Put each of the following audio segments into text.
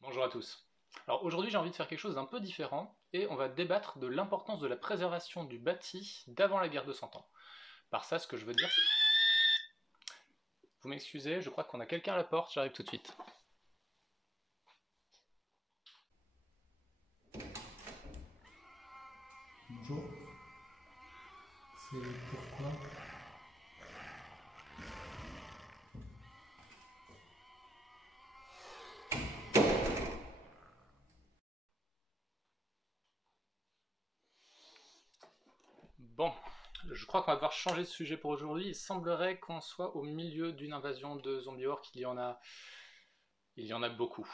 Bonjour à tous. Alors aujourd'hui j'ai envie de faire quelque chose d'un peu différent et on va débattre de l'importance de la préservation du bâti d'avant la guerre de 100 ans. Par ça ce que je veux dire c'est... Vous m'excusez, je crois qu'on a quelqu'un à la porte, j'arrive tout de suite. Bonjour, c'est pourquoi? Bon, je crois qu'on va devoir changer de sujet pour aujourd'hui. Il semblerait qu'on soit au milieu d'une invasion de zombies orques, il y en a beaucoup.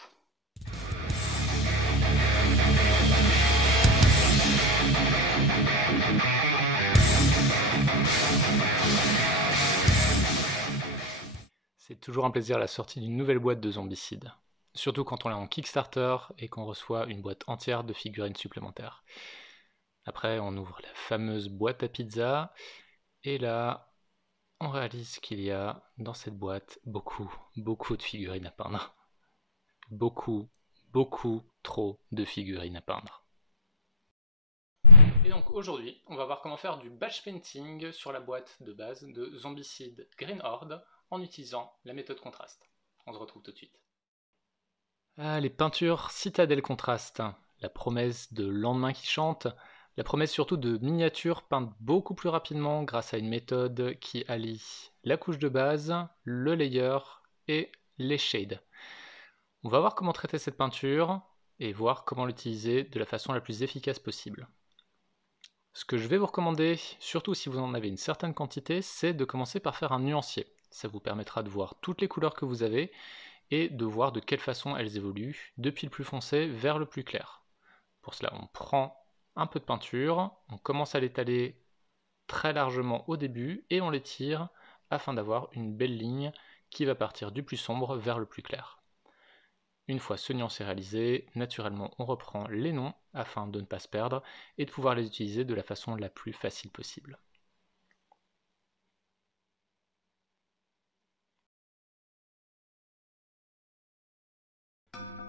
C'est toujours un plaisir à la sortie d'une nouvelle boîte de zombicides. Surtout quand on est en Kickstarter et qu'on reçoit une boîte entière de figurines supplémentaires. Après, on ouvre la fameuse boîte à pizza, et là, on réalise qu'il y a dans cette boîte beaucoup de figurines à peindre. Beaucoup trop de figurines à peindre. Et donc aujourd'hui, on va voir comment faire du batch painting sur la boîte de base de Zombicide Green Horde en utilisant la méthode contraste. On se retrouve tout de suite. Ah, les peintures Citadel Contrast, la promesse de lendemain qui chante, la promesse surtout de miniatures peintes beaucoup plus rapidement grâce à une méthode qui allie la couche de base, le layer et les shades. On va voir comment traiter cette peinture et voir comment l'utiliser de la façon la plus efficace possible. Ce que je vais vous recommander, surtout si vous en avez une certaine quantité, c'est de commencer par faire un nuancier. Ça vous permettra de voir toutes les couleurs que vous avez et de voir de quelle façon elles évoluent, depuis le plus foncé vers le plus clair. Pour cela, on prend un peu de peinture, on commence à l'étaler très largement au début et on l'étire afin d'avoir une belle ligne qui va partir du plus sombre vers le plus clair. Une fois ce nuancé réalisé, naturellement on reprend les noms afin de ne pas se perdre et de pouvoir les utiliser de la façon la plus facile possible.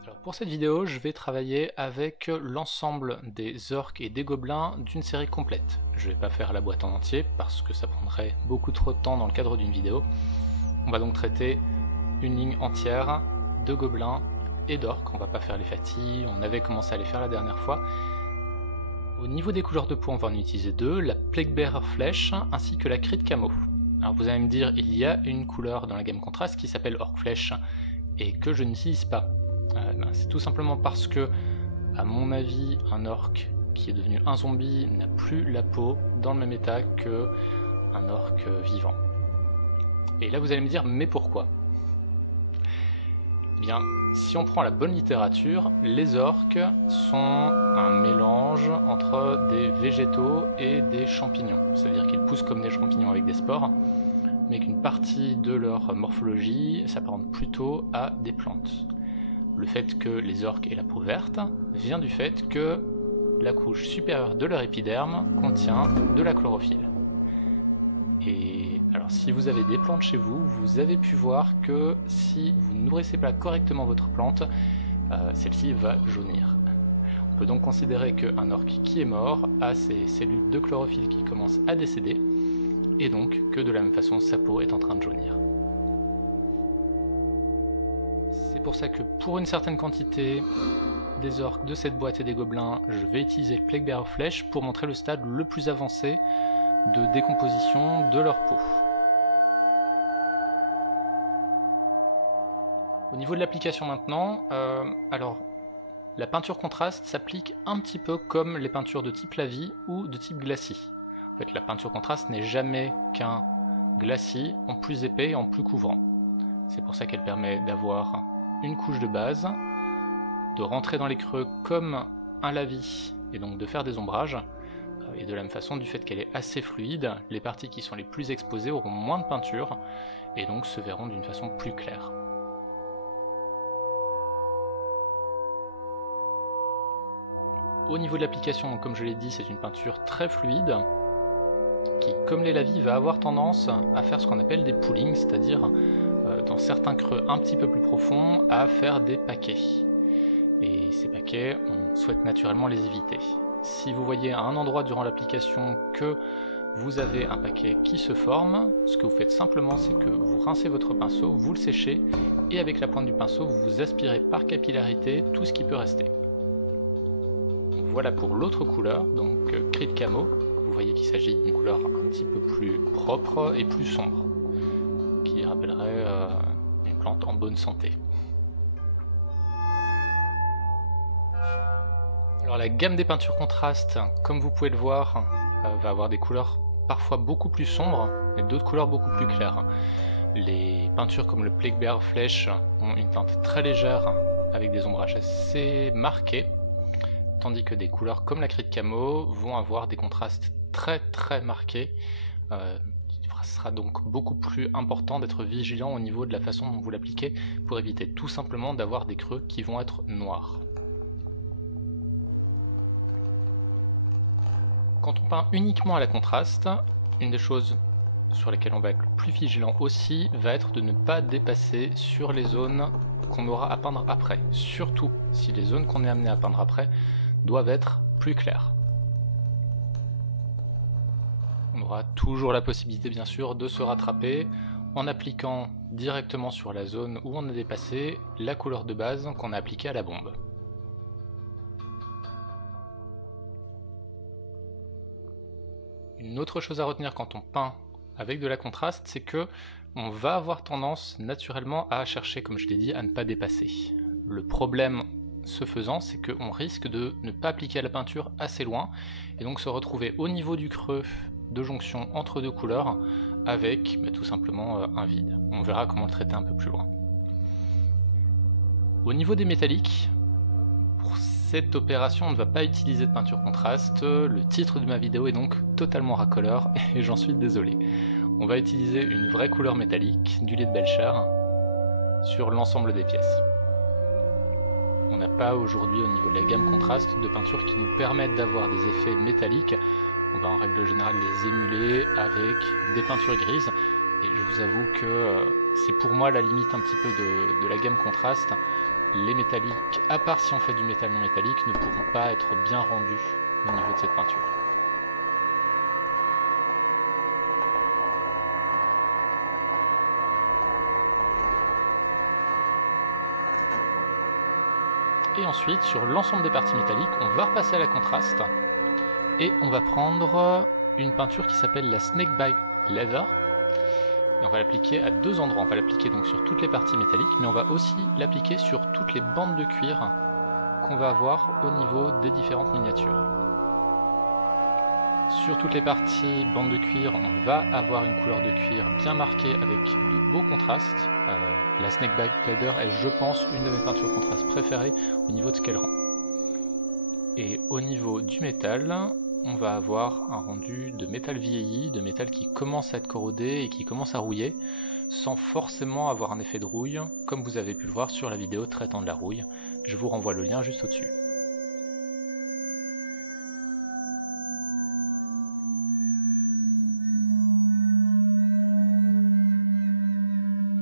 Alors pour cette vidéo, je vais travailler avec l'ensemble des orques et des gobelins d'une série complète. Je ne vais pas faire la boîte en entier parce que ça prendrait beaucoup trop de temps dans le cadre d'une vidéo. On va donc traiter une ligne entière de gobelins et d'orques. On va pas faire les fatigues, on avait commencé à les faire la dernière fois. Au niveau des couleurs de peau, on va en utiliser deux, la Plague Bearer Flèche ainsi que la Crit Camo. Alors vous allez me dire, il y a une couleur dans la gamme contraste qui s'appelle Orc Flèche et que je n'utilise pas. C'est tout simplement parce que, à mon avis, un orc qui est devenu un zombie n'a plus la peau dans le même état qu'un orc vivant. Et là vous allez me dire, mais pourquoi? Eh bien, si on prend la bonne littérature, les orques sont un mélange entre des végétaux et des champignons. C'est-à-dire qu'ils poussent comme des champignons avec des spores, mais qu'une partie de leur morphologie s'apparente plutôt à des plantes. Le fait que les orques aient la peau verte vient du fait que la couche supérieure de leur épiderme contient de la chlorophylle. Et alors si vous avez des plantes chez vous, vous avez pu voir que si vous ne nourrissez pas correctement votre plante, celle-ci va jaunir. On peut donc considérer qu'un orc qui est mort a ses cellules de chlorophylle qui commencent à décéder, et donc que de la même façon sa peau est en train de jaunir. C'est pour ça que pour une certaine quantité des orques de cette boîte et des gobelins, je vais utiliser le Plague Bearer Flèche pour montrer le stade le plus avancé de décomposition de leur peau. Au niveau de l'application maintenant, alors la peinture contraste s'applique un petit peu comme les peintures de type Lavis ou de type glacis. En fait, la peinture contraste n'est jamais qu'un glacis en plus épais et en plus couvrant. C'est pour ça qu'elle permet d'avoir une couche de base, de rentrer dans les creux comme un Lavis et donc de faire des ombrages. Et de la même façon, du fait qu'elle est assez fluide, les parties qui sont les plus exposées auront moins de peinture et donc se verront d'une façon plus claire. Au niveau de l'application, comme je l'ai dit, c'est une peinture très fluide qui, comme les Lavis, va avoir tendance à faire ce qu'on appelle des poolings, c'est-à-dire dans certains creux un petit peu plus profonds, à faire des paquets. et ces paquets, on souhaite naturellement les éviter. Si vous voyez à un endroit durant l'application que vous avez un paquet qui se forme, ce que vous faites simplement, c'est que vous rincez votre pinceau, vous le séchez, et avec la pointe du pinceau, vous aspirez par capillarité tout ce qui peut rester. Donc voilà pour l'autre couleur, donc Crit Camo. Vous voyez qu'il s'agit d'une couleur un petit peu plus propre et plus sombre, qui rappellerait une plante en bonne santé. Alors la gamme des peintures contrastes, comme vous pouvez le voir, va avoir des couleurs parfois beaucoup plus sombres et d'autres couleurs beaucoup plus claires. Les peintures comme le Plague Bear Flèche ont une teinte très légère avec des ombrages assez marqués, tandis que des couleurs comme la Crit Camo vont avoir des contrastes très marqués. Il sera donc beaucoup plus important d'être vigilant au niveau de la façon dont vous l'appliquez pour éviter tout simplement d'avoir des creux qui vont être noirs. Quand on peint uniquement à la contraste, une des choses sur lesquelles on va être le plus vigilant aussi va être de ne pas dépasser sur les zones qu'on aura à peindre après, surtout si les zones qu'on est amené à peindre après doivent être plus claires. On aura toujours la possibilité bien sûr de se rattraper en appliquant directement sur la zone où on a dépassé la couleur de base qu'on a appliquée à la bombe. Une autre chose à retenir quand on peint avec de la contraste, c'est que on va avoir tendance naturellement à chercher, comme je l'ai dit, à ne pas dépasser. Le problème ce faisant, c'est qu'on risque de ne pas appliquer la peinture assez loin et donc se retrouver au niveau du creux de jonction entre deux couleurs avec tout simplement un vide. On verra comment le traiter un peu plus loin. Au niveau des métalliques, pour cette opération on ne va pas utiliser de peinture contraste. Le titre de ma vidéo est donc totalement racoleur et j'en suis désolé. On va utiliser une vraie couleur métallique, du lait de Belcher, sur l'ensemble des pièces. On n'a pas aujourd'hui au niveau de la gamme contraste de peinture qui nous permettent d'avoir des effets métalliques. On va en règle générale les émuler avec des peintures grises et je vous avoue que c'est pour moi la limite un petit peu de la gamme contraste. Les métalliques, à part si on fait du métal non métallique, ne pourront pas être bien rendus au niveau de cette peinture. Et ensuite, sur l'ensemble des parties métalliques, on va repasser à la contraste et on va prendre une peinture qui s'appelle la Snakebite Leather et on va l'appliquer à deux endroits. On va l'appliquer donc sur toutes les parties métalliques, mais on va aussi l'appliquer sur toutes les bandes de cuir qu'on va avoir au niveau des différentes miniatures. Sur toutes les parties bandes de cuir, on va avoir une couleur de cuir bien marquée avec de beaux contrastes. La Snakebite Leather est, je pense, une de mes peintures contrastes préférées au niveau de ce qu'elle rend. Et au niveau du métal, on va avoir un rendu de métal vieilli, de métal qui commence à être corrodé et qui commence à rouiller, sans forcément avoir un effet de rouille, comme vous avez pu le voir sur la vidéo traitant de la rouille. Je vous renvoie le lien juste au-dessus.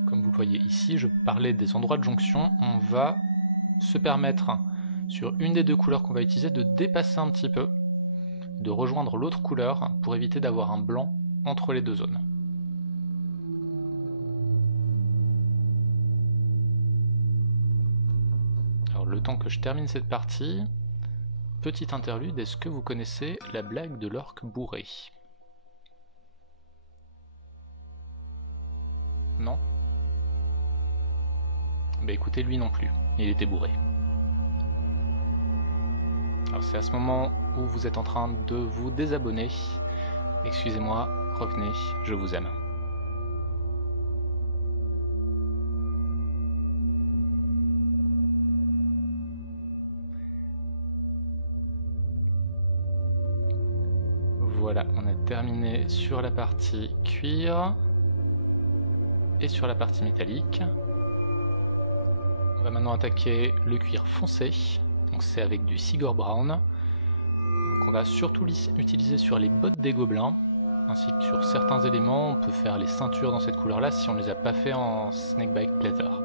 Comme vous le voyez ici, je parlais des endroits de jonction. On va se permettre, sur une des deux couleurs qu'on va utiliser, de dépasser un petit peu, de rejoindre l'autre couleur pour éviter d'avoir un blanc entre les deux zones. Alors le temps que je termine cette partie, petite interlude, est-ce que vous connaissez la blague de l'orque bourré? Non? Bah écoutez, lui non plus, il était bourré. Alors c'est à ce moment où vous êtes en train de vous désabonner. Excusez-moi, revenez, je vous aime. Voilà, on a terminé sur la partie cuir et sur la partie métallique. On va maintenant attaquer le cuir foncé, donc c'est avec du Sigurd Brown. Donc on va surtout l'utiliser sur les bottes des gobelins, ainsi que sur certains éléments. On peut faire les ceintures dans cette couleur là si on ne les a pas fait en Snakebite Leather.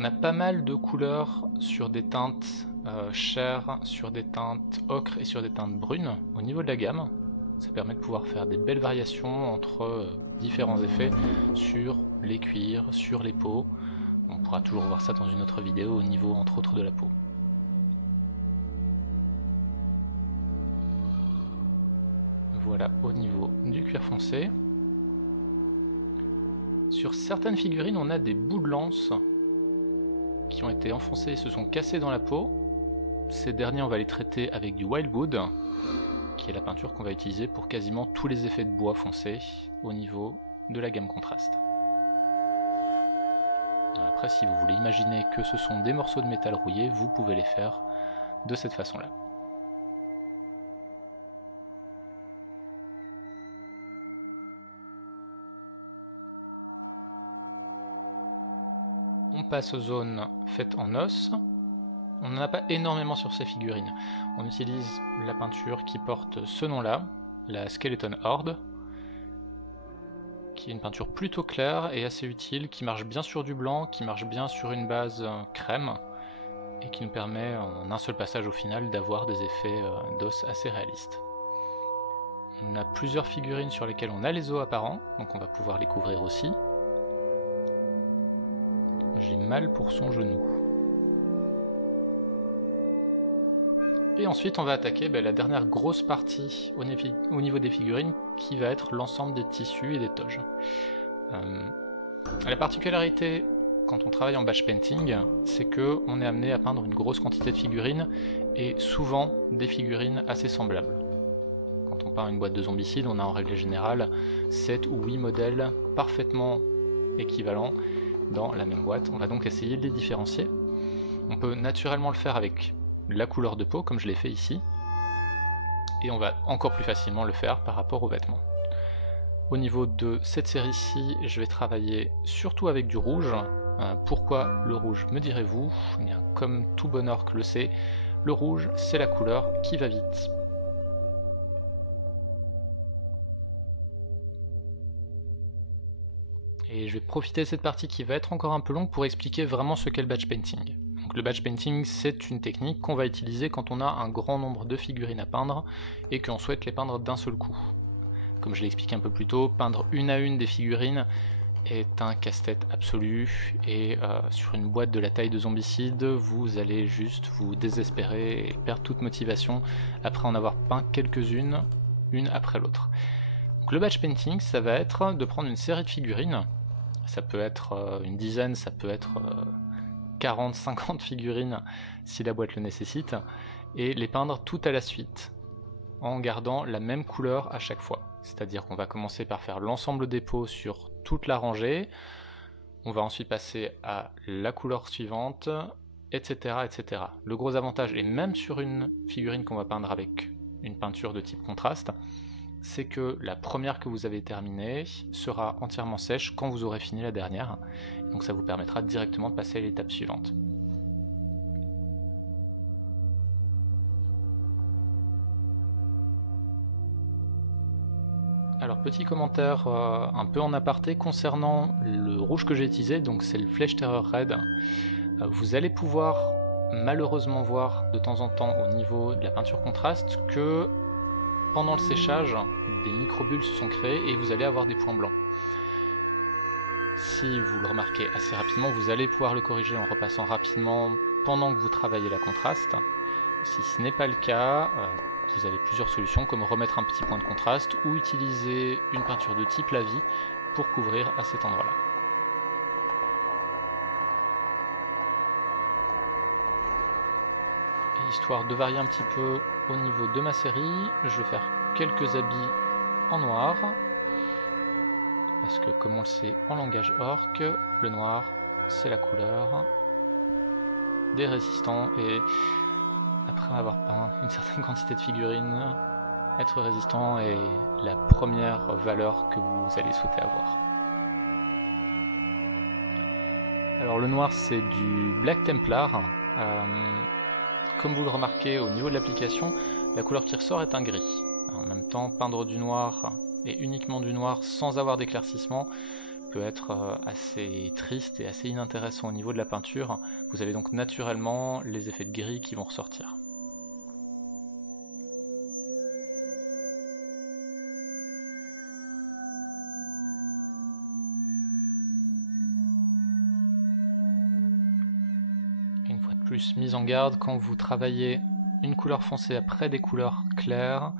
On a pas mal de couleurs sur des teintes chair, sur des teintes ocre et sur des teintes brunes au niveau de la gamme. Ça permet de pouvoir faire des belles variations entre différents effets sur les cuirs, sur les peaux. On pourra toujours voir ça dans une autre vidéo au niveau entre autres de la peau. Voilà au niveau du cuir foncé. Sur certaines figurines on a des bouts de lance qui ont été enfoncés et se sont cassés dans la peau. Ces derniers on va les traiter avec du Wildwood, qui est la peinture qu'on va utiliser pour quasiment tous les effets de bois foncé au niveau de la gamme contraste. Après si vous voulez imaginer que ce sont des morceaux de métal rouillé, vous pouvez les faire de cette façon là. On passe aux zones faites en os. On n'en a pas énormément sur ces figurines. On utilise la peinture qui porte ce nom-là, la Skeleton Horde, qui est une peinture plutôt claire et assez utile, qui marche bien sur du blanc, qui marche bien sur une base crème, et qui nous permet en un seul passage au final d'avoir des effets d'os assez réalistes. On a plusieurs figurines sur lesquelles on a les os apparents, donc on va pouvoir les couvrir aussi. J'ai mal pour son genou. Et ensuite on va attaquer la dernière grosse partie au niveau des figurines, qui va être l'ensemble des tissus et des toges. La particularité quand on travaille en batch painting, c'est qu'on est amené à peindre une grosse quantité de figurines, et souvent des figurines assez semblables. Quand on peint une boîte de zombicides, on a en règle générale 7 ou 8 modèles parfaitement équivalents dans la même boîte. On va donc essayer de les différencier. On peut naturellement le faire avec la couleur de peau, comme je l'ai fait ici, et on va encore plus facilement le faire par rapport aux vêtements. Au niveau de cette série-ci, je vais travailler surtout avec du rouge. Pourquoi le rouge, me direz-vous? Eh bien, comme tout bon orc le sait, le rouge c'est la couleur qui va vite. Et je vais profiter de cette partie qui va être encore un peu longue pour expliquer vraiment ce qu'est le batch painting. Donc le batch painting, c'est une technique qu'on va utiliser quand on a un grand nombre de figurines à peindre et qu'on souhaite les peindre d'un seul coup. Comme je l'ai expliqué un peu plus tôt, peindre une à une des figurines est un casse-tête absolu, et sur une boîte de la taille de Zombicide, vous allez juste vous désespérer et perdre toute motivation après en avoir peint quelques-unes, une après l'autre. Donc le batch painting, ça va être de prendre une série de figurines. Ça peut être une dizaine, ça peut être 40, 50 figurines si la boîte le nécessite, et les peindre tout à la suite, en gardant la même couleur à chaque fois. C'est-à-dire qu'on va commencer par faire l'ensemble des peaux sur toute la rangée, on va ensuite passer à la couleur suivante, etc., etc. Le gros avantage, et même sur une figurine qu'on va peindre avec une peinture de type contraste, c'est que la première que vous avez terminée sera entièrement sèche quand vous aurez fini la dernière, donc ça vous permettra directement de passer à l'étape suivante. Alors petit commentaire un peu en aparté concernant le rouge que j'ai utilisé, donc c'est le Flèche Terreur Red. Vous allez pouvoir malheureusement voir de temps en temps au niveau de la peinture contraste que pendant le séchage, des microbules se sont créées et vous allez avoir des points blancs. Si vous le remarquez assez rapidement, vous allez pouvoir le corriger en repassant rapidement pendant que vous travaillez la contraste. Si ce n'est pas le cas, vous avez plusieurs solutions, comme remettre un petit point de contraste ou utiliser une peinture de type lavis pour couvrir à cet endroit-là. Histoire de varier un petit peu au niveau de ma série, je vais faire quelques habits en noir, parce que comme on le sait en langage orc, le noir c'est la couleur des résistants, et après avoir peint une certaine quantité de figurines, être résistant est la première valeur que vous allez souhaiter avoir. Alors le noir c'est du Black Templar. Comme vous le remarquez au niveau de l'application, la couleur qui ressort est un gris. En même temps, peindre du noir et uniquement du noir sans avoir d'éclaircissement peut être assez triste et assez inintéressant au niveau de la peinture. Vous avez donc naturellement les effets de gris qui vont ressortir. Une fois de plus, mise en garde, quand vous travaillez une couleur foncée après des couleurs claires,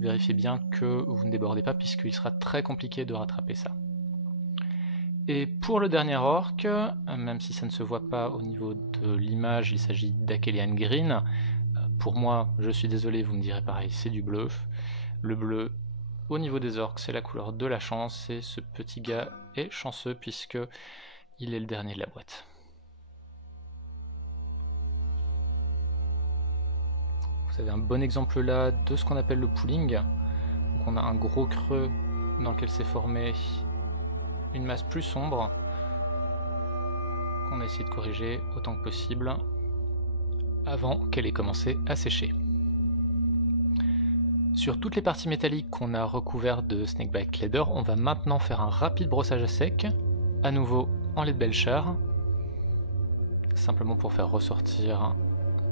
vérifiez bien que vous ne débordez pas puisqu'il sera très compliqué de rattraper ça. Et pour le dernier orc, même si ça ne se voit pas au niveau de l'image, il s'agit d'Akhelian Green. Pour moi, je suis désolé, vous me direz pareil, c'est du bleu. Le bleu, au niveau des orcs, c'est la couleur de la chance, et ce petit gars est chanceux puisque il est le dernier de la boîte. Vous avez un bon exemple là de ce qu'on appelle le pooling. Donc on a un gros creux dans lequel s'est formé une masse plus sombre qu'on a essayé de corriger autant que possible avant qu'elle ait commencé à sécher. Sur toutes les parties métalliques qu'on a recouvertes de Snakebite Leather, on va maintenant faire un rapide brossage à sec, à nouveau en lait de Belcher, simplement pour faire ressortir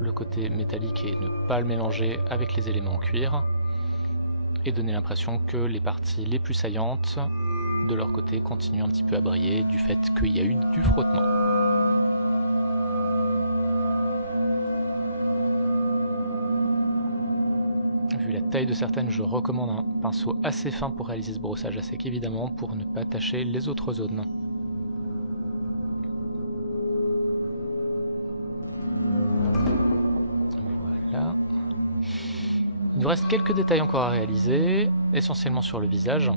le côté métallique et ne pas le mélanger avec les éléments en cuir, et donner l'impression que les parties les plus saillantes de leur côté continuent un petit peu à briller du fait qu'il y a eu du frottement. Vu la taille de certaines, je recommande un pinceau assez fin pour réaliser ce brossage à sec, évidemment, pour ne pas tacher les autres zones. Voilà. Il nous reste quelques détails encore à réaliser, essentiellement sur le visage.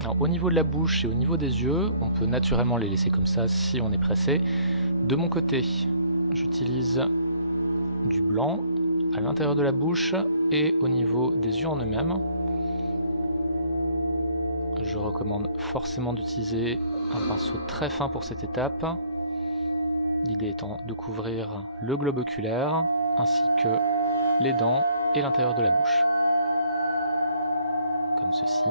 Alors, au niveau de la bouche et au niveau des yeux, on peut naturellement les laisser comme ça si on est pressé. De mon côté, j'utilise du blanc à l'intérieur de la bouche et au niveau des yeux en eux-mêmes. Je recommande forcément d'utiliser un pinceau très fin pour cette étape. L'idée étant de couvrir le globe oculaire ainsi que les dents et l'intérieur de la bouche. Comme ceci.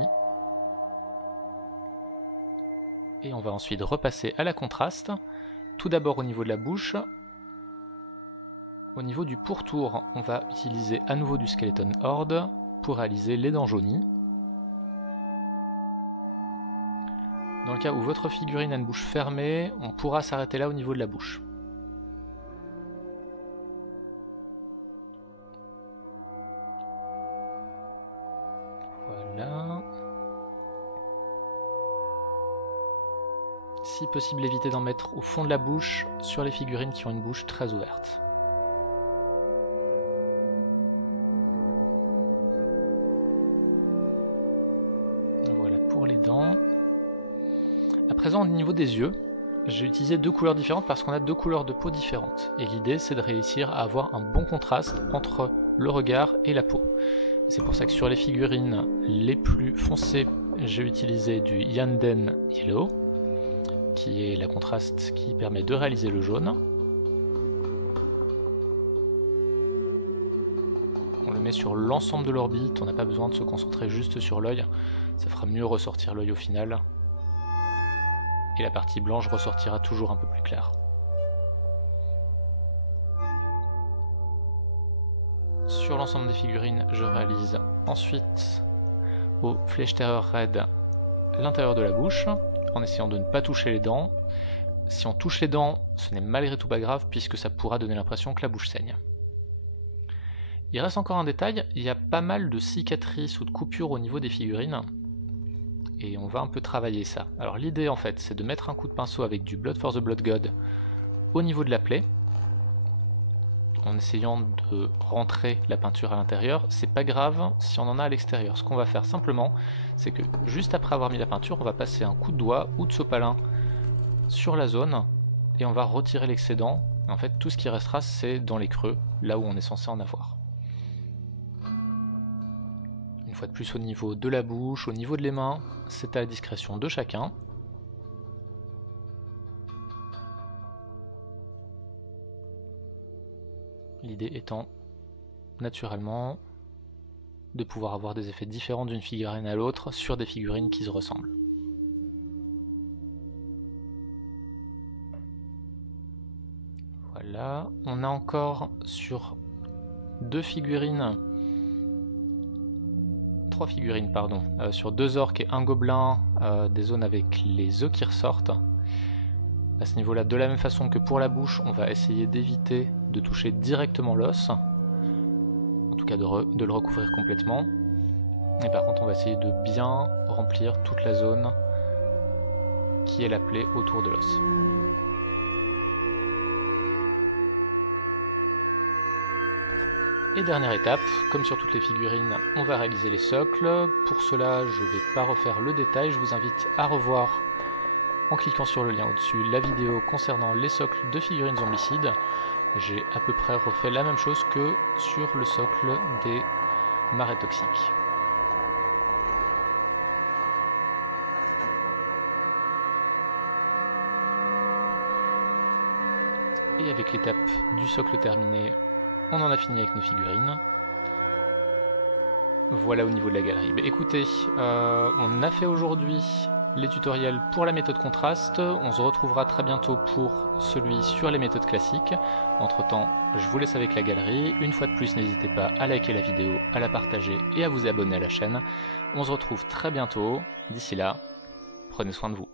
Et on va ensuite repasser à la contraste. Tout d'abord au niveau de la bouche. Au niveau du pourtour, on va utiliser à nouveau du Skeleton Horde pour réaliser les dents jaunies. Dans le cas où votre figurine a une bouche fermée, on pourra s'arrêter là au niveau de la bouche. Voilà. Si possible, évitez d'en mettre au fond de la bouche sur les figurines qui ont une bouche très ouverte. Voilà pour les dents. À présent, au niveau des yeux, j'ai utilisé deux couleurs différentes parce qu'on a deux couleurs de peau différentes. Et l'idée, c'est de réussir à avoir un bon contraste entre le regard et la peau. C'est pour ça que sur les figurines les plus foncées, j'ai utilisé du Yanden Yellow, qui est la contraste qui permet de réaliser le jaune. On le met sur l'ensemble de l'orbite, on n'a pas besoin de se concentrer juste sur l'œil, ça fera mieux ressortir l'œil au final. Et la partie blanche ressortira toujours un peu plus claire. Sur l'ensemble des figurines, je réalise ensuite au Flèche Terreur Red l'intérieur de la bouche, en essayant de ne pas toucher les dents. Si on touche les dents, ce n'est malgré tout pas grave, puisque ça pourra donner l'impression que la bouche saigne. Il reste encore un détail, il y a pas mal de cicatrices ou de coupures au niveau des figurines, et on va un peu travailler ça. Alors l'idée en fait, c'est de mettre un coup de pinceau avec du Blood for the Blood God au niveau de la plaie, en essayant de rentrer la peinture à l'intérieur. C'est pas grave si on en a à l'extérieur. Ce qu'on va faire simplement, c'est que juste après avoir mis la peinture, on va passer un coup de doigt ou de sopalin sur la zone et on va retirer l'excédent. En fait, tout ce qui restera, c'est dans les creux, là où on est censé en avoir. Une fois de plus, au niveau de la bouche, au niveau de les mains, c'est à la discrétion de chacun. L'idée étant, naturellement, de pouvoir avoir des effets différents d'une figurine à l'autre sur des figurines qui se ressemblent. Voilà, on a encore sur 3 figurines, pardon, sur 2 orques et 1 gobelin, des zones avec les œufs qui ressortent. À ce niveau-là, de la même façon que pour la bouche, on va essayer d'éviter de toucher directement l'os, en tout cas de le recouvrir complètement. Et par contre, on va essayer de bien remplir toute la zone qui est la plaie autour de l'os. Et dernière étape, comme sur toutes les figurines, on va réaliser les socles. Pour cela, je ne vais pas refaire le détail, je vous invite à revoir, en cliquant sur le lien au-dessus, la vidéo concernant les socles de figurines zombicides. J'ai à peu près refait la même chose que sur le socle des marais toxiques. Et avec l'étape du socle terminée, on en a fini avec nos figurines. Voilà au niveau de la galerie. Mais écoutez, on a fait aujourd'hui les tutoriels pour la méthode contraste. On se retrouvera très bientôt pour celui sur les méthodes classiques. Entre temps, je vous laisse avec la galerie. Une fois de plus, n'hésitez pas à liker la vidéo, à la partager et à vous abonner à la chaîne. On se retrouve très bientôt. D'ici là, prenez soin de vous.